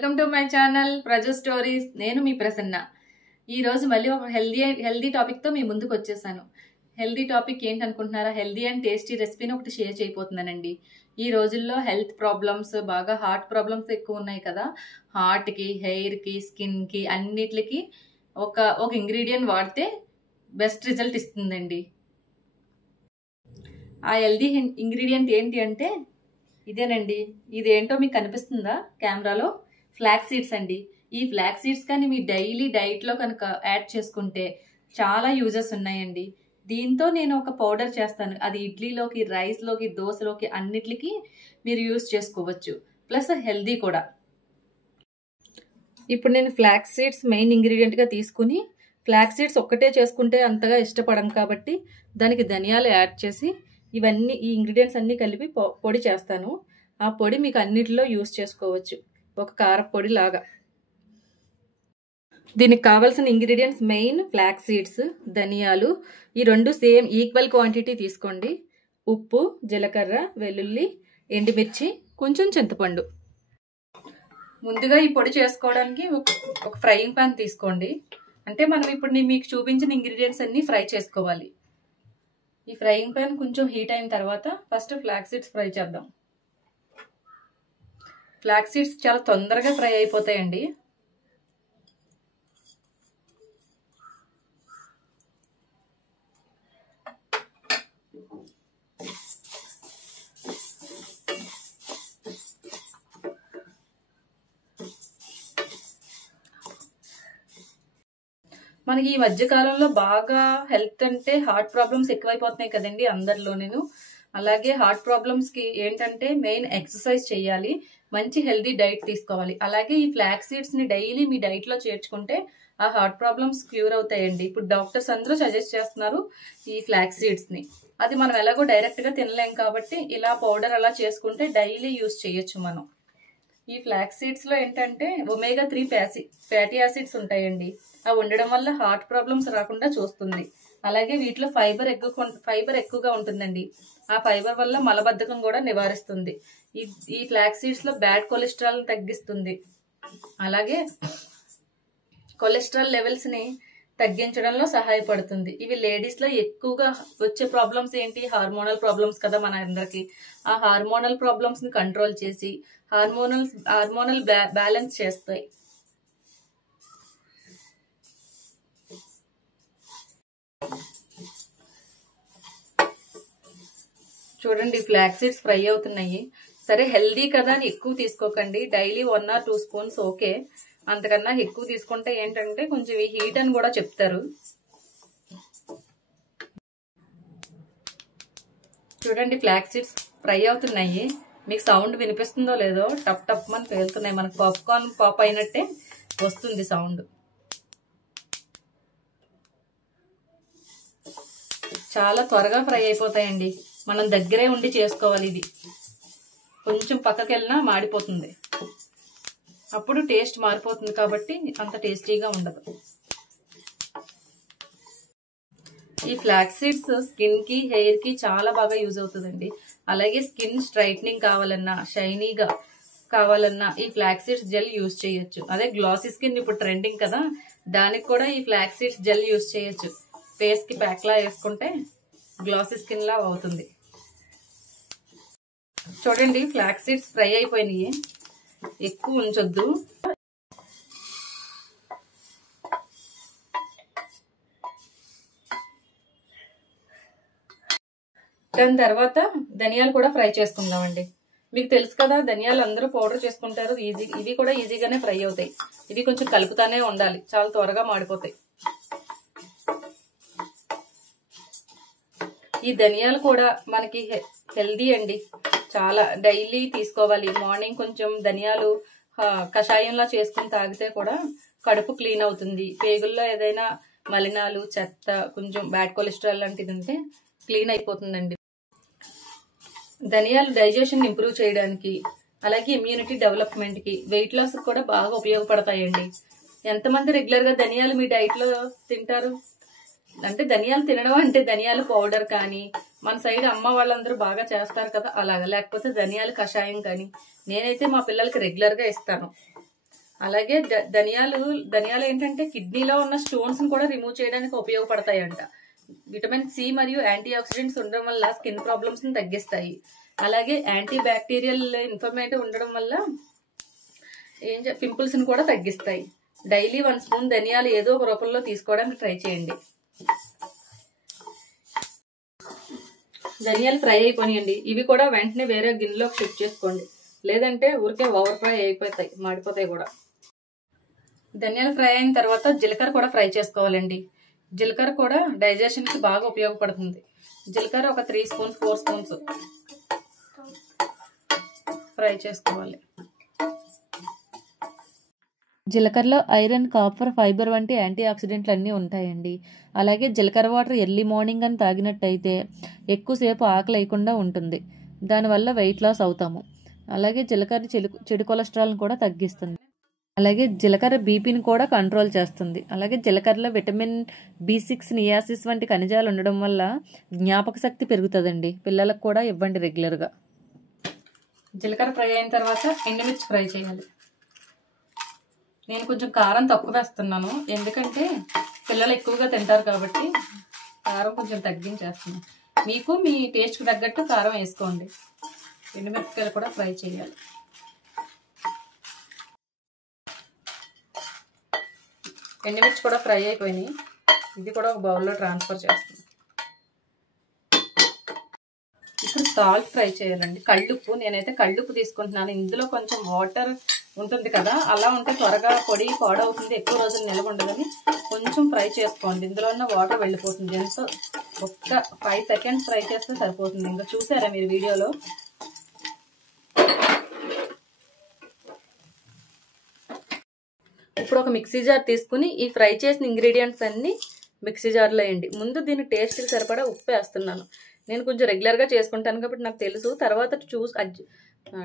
Welcome to my channel Praju stories. నేను మీ ప్రసన్న. ఈరోజు మళ్ళీ ఒక హెల్దీ టాపిక్తో మీ ముందుకు వచ్చేసాను. హెల్దీ టాపిక్ ఏంటనుకుంటున్నారా? హెల్దీ అండ్ టేస్టీ రెసిపీని ఒకటి షేర్ చేయబోతున్నానండి. ఈ రోజుల్లో హెల్త్ ప్రాబ్లమ్స్, బాగా హార్ట్ ప్రాబ్లమ్స్ ఎక్కువ ఉన్నాయి కదా. హార్ట్కి, హెయిర్కి, స్కిన్కి అన్నిటికి ఒక ఇంగ్రీడియంట్ వాడితే బెస్ట్ రిజల్ట్ ఇస్తుందండి. ఆ హెల్దీ ఇంగ్రీడియంట్ ఏంటి అంటే ఇదేనండి. ఇదేంటో మీకు కనిపిస్తుందా కెమెరాలో? ఫ్లాక్స్ సీడ్స్ అండి. ఈ ఫ్లాక్స్ సీడ్స్ కానీ మీ డైలీ డైట్లో కనుక యాడ్ చేసుకుంటే చాలా యూజెస్ ఉన్నాయండి. దీంతో నేను ఒక పౌడర్ చేస్తాను. అది ఇడ్లీలోకి, రైస్లోకి, దోశలోకి అన్నిటికీ మీరు యూజ్ చేసుకోవచ్చు. ప్లస్ హెల్దీ కూడా. ఇప్పుడు నేను ఫ్లాక్స్ సీడ్స్ మెయిన్ ఇంగ్రీడియంట్గా తీసుకుని, ఫ్లాక్స్ సీడ్స్ ఒక్కటే చేసుకుంటే అంతగా ఇష్టపడం కాబట్టి దానికి ధనియాలు యాడ్ చేసి ఇవన్నీ ఈ ఇంగ్రీడియంట్స్ అన్నీ కలిపి పొడి చేస్తాను. ఆ పొడి మీకు అన్నిటిలో యూజ్ చేసుకోవచ్చు, ఒక కారపొడి లాగా. దీనికి కావాల్సిన ఇంగ్రీడియంట్స్ మెయిన్ ఫ్లాక్స్ సీడ్స్, ధనియాలు. ఈ రెండు సేమ్ ఈక్వల్ క్వాంటిటీ తీసుకోండి. ఉప్పు, జీలకర్ర, వెల్లుల్లి, ఎండుమిర్చి, కొంచెం చింతపండు. ముందుగా ఈ పొడి చేసుకోవడానికి ఒక ఫ్రైయింగ్ పాన్ తీసుకోండి. అంటే మనం ఇప్పుడు మీకు చూపించిన ఇంగ్రీడియంట్స్ అన్నీ ఫ్రై చేసుకోవాలి. ఈ ఫ్రైయింగ్ పాన్ కొంచెం హీట్ అయిన తర్వాత ఫస్ట్ ఫ్లాక్స్ సీడ్స్ ఫ్రై చేద్దాం. ఫ్లాక్స్ సీడ్స్ చాలా తొందరగా ఫ్రై అయిపోతాయండి. మనకి ఈ మధ్య కాలంలో బాగా హెల్త్ అంటే హార్ట్ ప్రాబ్లమ్స్ ఎక్కువైపోతున్నాయి కదండి అందరిలోనూ. అలాగే హార్ట్ ప్రాబ్లమ్స్కి ఏంటంటే మెయిన్ ఎక్సర్సైజ్ చేయాలి, మంచి హెల్దీ డైట్ తీసుకోవాలి. అలాగే ఈ ఫ్లాక్స్ సీడ్స్ని డైలీ మీ డైట్లో చేర్చుకుంటే ఆ హార్ట్ ప్రాబ్లమ్స్ క్యూర్ అవుతాయండి. ఇప్పుడు డాక్టర్స్ అందరూ సజెస్ట్ చేస్తున్నారు ఈ ఫ్లాక్స్ సీడ్స్ని. అది మనం ఎలాగో డైరెక్ట్గా తినలేం కాబట్టి ఇలా పౌడర్ అలా చేసుకుంటే డైలీ యూజ్ చేయొచ్చు మనం. ఈ ఫ్లాక్స్ సీడ్స్లో ఏంటంటే ఒమేగా-3 ఫ్యాటీ యాసిడ్స్ ఉంటాయండి. అవి ఉండడం వల్ల హార్ట్ ప్రాబ్లమ్స్ రాకుండా చూస్తుంది. అలాగే వీటిలో ఫైబర్ ఎక్కువగా ఉంటుందండి. ఆ ఫైబర్ వల్ల మలబద్ధకం కూడా నివారిస్తుంది. ఈ ఫ్లాక్స్ సీడ్స్లో బ్యాడ్ కొలెస్ట్రాల్ తగ్గిస్తుంది. అలాగే కొలెస్ట్రాల్ లెవెల్స్ని తగ్గించడంలో సహాయపడుతుంది. ఇవి లేడీస్లో ఎక్కువగా వచ్చే ప్రాబ్లమ్స్ ఏంటి? హార్మోనల్ ప్రాబ్లమ్స్ కదా మన అందరికి. ఆ హార్మోనల్ ప్రాబ్లమ్స్ని కంట్రోల్ చేసి హార్మోనల్ బ్యాలెన్స్ చేస్తాయి. చూడండి ఫ్లాక్స్ సీడ్స్ ఫ్రై అవుతున్నాయి. సరే హెల్దీ కదా అని ఎక్కువ తీసుకోకండి. Daily 1 or 2 spoons okay. అంతకన్నా ఎక్కువ తీసుకుంటే ఏంటంటే కొంచెం ఈ హీట్ అని కూడా చెప్తారు. చూడండి ఫ్లాక్స్ సీడ్స్ ఫ్రై అవుతున్నాయి. మీకు సౌండ్ వినిపిస్తుందో లేదో, టప్ టప్ అని పేలుతున్నాయి. మనకు పాప్కార్న్ పాప్ అయినట్టే వస్తుంది సౌండ్. చాలా త్వరగా ఫ్రై అయిపోతాయండి. మనం దగ్గరే ఉండి చేసుకోవాలి. ఇది కొంచెం పక్కకి వెళ్ళినా మాడిపోతుంది. అప్పుడు టేస్ట్ మారిపోతుంది కాబట్టి అంత టేస్టీగా ఉండదు. ఈ ఫ్లాక్స్ సీడ్స్ స్కిన్కి, హెయిర్కి చాలా బాగా యూజ్ అవుతుందండి. అలాగే స్కిన్ స్ట్రైట్నింగ్ కావాలన్నా, షైనీగా కావాలన్నా ఈ ఫ్లాక్స్ సీడ్స్ జెల్ యూజ్ చేయొచ్చు. అదే గ్లాసీ స్కిన్ ఇప్పుడు ట్రెండింగ్ కదా, దానికి కూడా ఈ ఫ్లాక్స్ సీడ్స్ జెల్ యూజ్ చేయొచ్చు. ఫేస్కి ప్యాక్లా వేసుకుంటే గ్లాసీ స్కిన్ లా అవుతుంది. చూడండి ఫ్లాక్స్ సీడ్స్ ఫ్రై అయిపోయినాయి. ఎక్కువ ఉంచొద్దు. దాని తర్వాత ధనియాలు కూడా ఫ్రై చేసుకుందామండి. మీకు తెలుసు కదా ధనియాలు అందరూ పౌడర్ చేసుకుంటారు. ఇవి కూడా ఈజీగానే ఫ్రై అవుతాయి. ఇవి కొంచెం కలుపుతానే ఉండాలి, చాలా త్వరగా మాడిపోతాయి. ఈ ధనియాలు కూడా మనకి హెల్దీ అండి. చాలా డైలీ తీసుకోవాలి. మార్నింగ్ కొంచెం ధనియాలు కషాయంలా చేసుకుని తాగితే కూడా కడుపు క్లీన్ అవుతుంది. పేగుల్లో ఏదైనా మలినాలు, చెత్త, కొంచెం బ్యాడ్ కొలెస్ట్రాల్ లాంటిది ఉంటే క్లీన్ అయిపోతుందండి. ధనియాలు డైజెషన్ ఇంప్రూవ్ చేయడానికి, అలాగే ఇమ్యూనిటీ డెవలప్మెంట్కి, వెయిట్ లాస్ కూడా బాగా ఉపయోగపడతాయండి. ఎంతమంది రెగ్యులర్గా ధనియాలు మీ డైట్లో తింటారు? అంటే ధనియాలు తినడం అంటే ధనియాల పౌడర్ కానీ, మన సైడ్ అమ్మ వాళ్ళందరూ బాగా చేస్తారు కదా అలాగా, లేకపోతే ధనియాల కషాయం కానీ నేనైతే మా పిల్లలకి రెగ్యులర్గా ఇస్తాను. అలాగే ధనియాలు ఏంటంటే కిడ్నీలో ఉన్న స్టోన్స్ కూడా రిమూవ్ చేయడానికి ఉపయోగపడతాయంట. విటమిన్ సి మరియు యాంటీ ఆక్సిడెంట్స్ ఉండడం వల్ల స్కిన్ ప్రాబ్లమ్స్ ని తగ్గిస్తాయి. అలాగే యాంటీ బ్యాక్టీరియల్ ఇన్ఫర్మేటివ్ ఉండడం వల్ల పింపుల్స్ ని కూడా తగ్గిస్తాయి. డైలీ 1 స్పూన్ ధనియాలు ఏదో ఒక రూపంలో తీసుకోవడానికి ట్రై చేయండి. ధనియాలు ఫ్రై అయిపోయినాయండి. ఇవి కూడా వెంటనే వేరే గిన్నెలోకి షిఫ్ట్ చేసుకోండి, లేదంటే ఊరికే ఓవర్ ఫ్రై అయిపోతాయి, మాడిపోతాయి కూడా. ధనియాలు ఫ్రై అయిన తర్వాత జీలకర్ర కూడా ఫ్రై చేసుకోవాలండి. జీలకర్ర కూడా డైజెషన్ కి బాగా ఉపయోగపడుతుంది. జీలకర్ర ఒక 3 స్పూన్స్ 4 స్పూన్స్ ఫ్రై చేసుకోవాలి. జీలకర్రలో ఐరన్, కాపర్, ఫైబర్ వంటి యాంటీ ఆక్సిడెంట్లు అన్నీ ఉంటాయండి. అలాగే జీలకర్ర వాటర్ ఎర్లీ మార్నింగ్ అని తాగినట్టయితే ఎక్కువసేపు ఆకలి లేకుండా ఉంటుంది. దానివల్ల వెయిట్ లాస్ అవుతాము. అలాగే జీలకర్ర చెడు కొలెస్ట్రాల్ని కూడా తగ్గిస్తుంది. అలాగే జీలకర్ర బీపీని కూడా కంట్రోల్ చేస్తుంది. అలాగే జీలకర్రలో విటమిన్ B6, నియాసిస్ వంటి ఖనిజాలు ఉండడం వల్ల జ్ఞాపక శక్తి పెరుగుతుందండి. పిల్లలకు కూడా ఇవ్వండి రెగ్యులర్గా. జీలకర్ర ఫ్రై అయిన తర్వాత ఎండుమిర్చి ఫ్రై చేయాలి. నేను కొంచెం కారం తక్కువ వేస్తున్నాను, ఎందుకంటే పిల్లలు ఎక్కువగా తింటారు కాబట్టి కారం కొంచెం తగ్గించేస్తున్నాను. మీకు మీ టేస్ట్కి తగ్గట్టు కారం వేసుకోండి. ఎండుమిరపకాయలు కూడా ఫ్రై చేయాలి. ఎండుమిర్చి కూడా ఫ్రై అయిపోయినాయి. ఇది కూడా ఒక బౌల్లో ట్రాన్స్ఫర్ చేస్తాను. ఇప్పుడు సాల్ట్ ఫ్రై చేయాలండి. కళ్ళుప్పు, నేనైతే కళ్ళుప్పు తీసుకుంటున్నాను. ఇందులో కొంచెం వాటర్ ఉంటుంది కదా, అలా ఉంటే త్వరగా పొడి పాడవుతుంది, ఎక్కువ రోజులు నిల్వ ఉండదని కొంచెం ఫ్రై చేసుకోండి. ఇందులో ఉన్న వాటర్ వెళ్ళిపోతుంది. ఎంతో ఒక్క 5 సెకండ్స్ ఫ్రై చేస్తే సరిపోతుంది. ఇంకా చూసారా మీరు వీడియోలో. ఇప్పుడు ఒక మిక్సీ జార్ తీసుకుని ఈ ఫ్రై చేసిన ఇంగ్రీడియంట్స్ అన్ని మిక్సీ జార్లో వేయండి. ముందు దీని టేస్ట్కి సరిపడా ఉప్పు వేస్తున్నాను. నేను కొంచెం రెగ్యులర్గా చేసుకుంటాను కాబట్టి నాకు తెలుసు. తర్వాత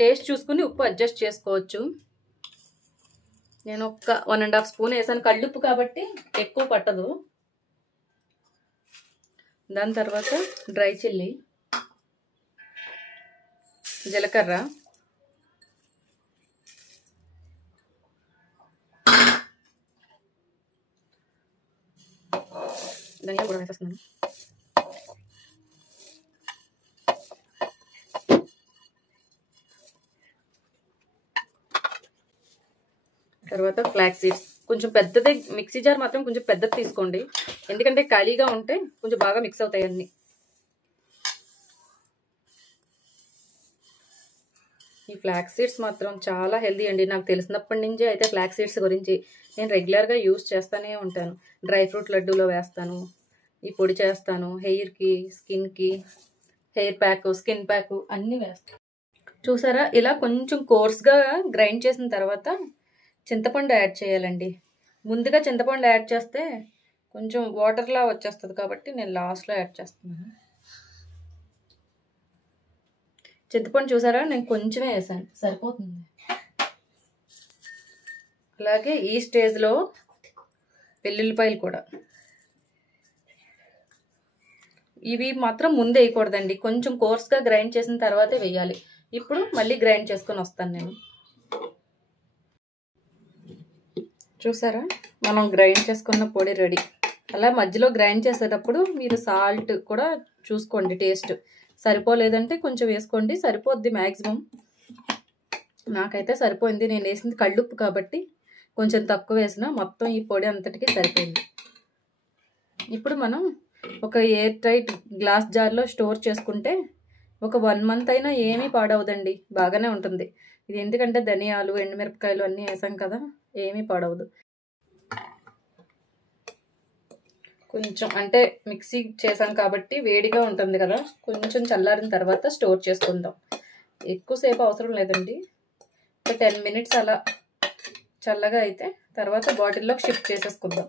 టేస్ట్ చూసుకుని ఉప్పు అడ్జస్ట్ చేసుకోవచ్చు. నేను ఒక 1.5 స్పూన్ వేసాను. కళ్ళుప్పు కాబట్టి ఎక్కువ పట్టదు. దాని తర్వాత డ్రై చిల్లీ, జీలకర్ర, ధనియాలు కూడా వేసేస్తున్నాను. తర్వాత ఫ్లాక్స్ సీడ్స్. కొంచెం పెద్దదే, మిక్సీ జార్ మాత్రం కొంచెం పెద్దది తీసుకోండి, ఎందుకంటే ఖాళీగా ఉంటే కొంచెం బాగా మిక్స్ అవుతాయి అన్ని. ఈ ఫ్లాక్స్ సీడ్స్ మాత్రం చాలా హెల్దీ అండి. నాకు తెలిసినప్పటి నుంచి అయితే ఫ్లాక్స్ సీడ్స్ గురించి నేను రెగ్యులర్గా యూజ్ చేస్తూనే ఉంటాను. డ్రై ఫ్రూట్ లడ్డూలో వేస్తాను, ఈ పొడి చేస్తాను, హెయిర్కి, స్కిన్కి, హెయిర్ ప్యాక్, స్కిన్ ప్యాక్ అన్నీ వేస్తాను. చూసారా, ఇలా కొంచెం కోర్స్గా గ్రైండ్ చేసిన తర్వాత చింతపండు యాడ్ చేయాలండి. ముందుగా చింతపండు యాడ్ చేస్తే కొంచెం వాటర్లా వచ్చేస్తుంది కాబట్టి నేను లాస్ట్లో యాడ్ చేస్తున్నాను. చింతపండు చూసారా, నేను కొంచెమే వేసాను, సరిపోతుంది. అలాగే ఈ స్టేజ్లో వెల్లుల్లిపాయలు కూడా, ఇవి మాత్రం ముందే వేయకూడదండి, కొంచెం కోర్స్గా గ్రైండ్ చేసిన తర్వాతే వేయాలి. ఇప్పుడు మళ్ళీ గ్రైండ్ చేసుకొని వస్తాను నేను. చూసారా, మనం గ్రైండ్ చేసుకున్న పొడి రెడీ. అలా మధ్యలో గ్రైండ్ చేసేటప్పుడు మీరు సాల్ట్ కూడా చూసుకోండి, టేస్ట్ సరిపోలేదంటే కొంచెం వేసుకోండి, సరిపోద్ది మ్యాక్సిమం. నాకైతే సరిపోయింది, నేను వేసింది కళ్ళుప్పు కాబట్టి కొంచెం తక్కువ వేసిన మొత్తం ఈ పొడి అంతటికి సరిపోయింది. ఇప్పుడు మనం ఒక ఎయిర్ టైట్ గ్లాస్ జార్లో స్టోర్ చేసుకుంటే ఒక 1 మంత్ అయినా ఏమీ పాడవదండి, బాగానే ఉంటుంది. ఇది ఎందుకంటే ధనియాలు, ఎండుమిరపకాయలు అన్నీ వేసాం కదా, ఏమీ పాడవదు. కొంచెం అంటే మిక్సీ చేసాం కాబట్టి వేడిగా ఉంటుంది కదా, కొంచెం చల్లారిన తర్వాత స్టోర్ చేసుకుందాం. ఎక్కువసేపు అవసరం లేదండి, ఒక 10 మినిట్స్ అలా చల్లగా అయితే తర్వాత బాటిల్లోకి షిఫ్ట్ చేసేసుకుందాం.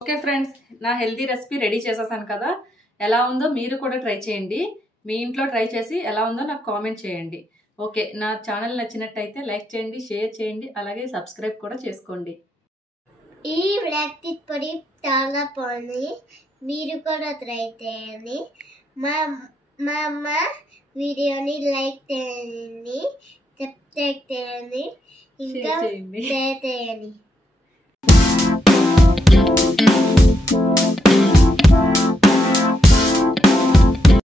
ఓకే ఫ్రెండ్స్, నా హెల్దీ రెసిపీ రెడీ చేసేసాను కదా, ఎలా ఉందో మీరు కూడా ట్రై చేయండి. మీ ఇంట్లో ట్రై చేసి ఎలా ఉందో నాకు కామెంట్ చేయండి. ఓకే, నా ఛానల్ నచ్చినట్టయితే లైక్ చేయండి, షేర్ చేయండి, అలాగే సబ్స్క్రైబ్ కూడా చేసుకోండి. ఈ బ్లాక్ టీ పొడి చాలా బాగుంది. మీరు కూడా ట్రై చేయండి. మా అమ్మ వీడియోని లైక్ చేయండి, సబ్స్క్రైబ్ చేయండి, ఇంకా షేర్ చేయండి.